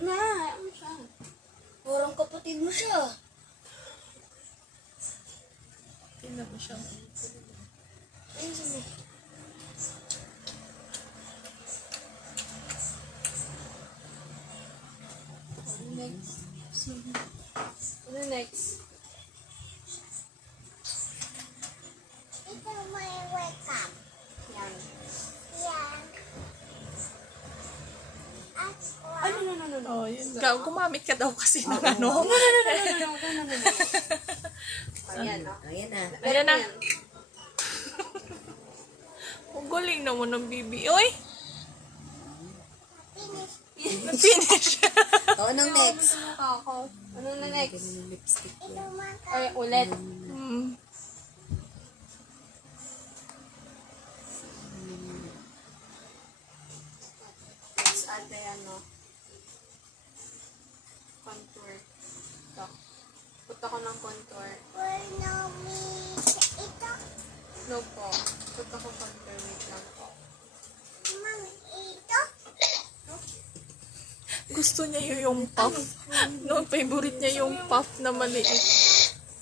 Huwag na. Ano siya? Parang kapatid mo siya. Tingnan mo siya. Ayun sa mo. Next. Ano next? Ito may wake up. Yan. Yan. Ano, no. Oh, yun. Gumamit ka daw kasi ng ano. No. Ayan, oh. Ayan na. Ayan na. Ang galing naman ng bibi. Uy! Finish. Finish. O, anong next? Ako. Ano na next? Lipstick Ito yan. maka. Ay, ulit. Let's add the ano. Contour. Ito. Put ako ng contour. Purno me. Ito. No po. Put ako contour. Wait lang po. Mang ito. Gusto niya yung puff. No, favorite niya yung puff na maliit.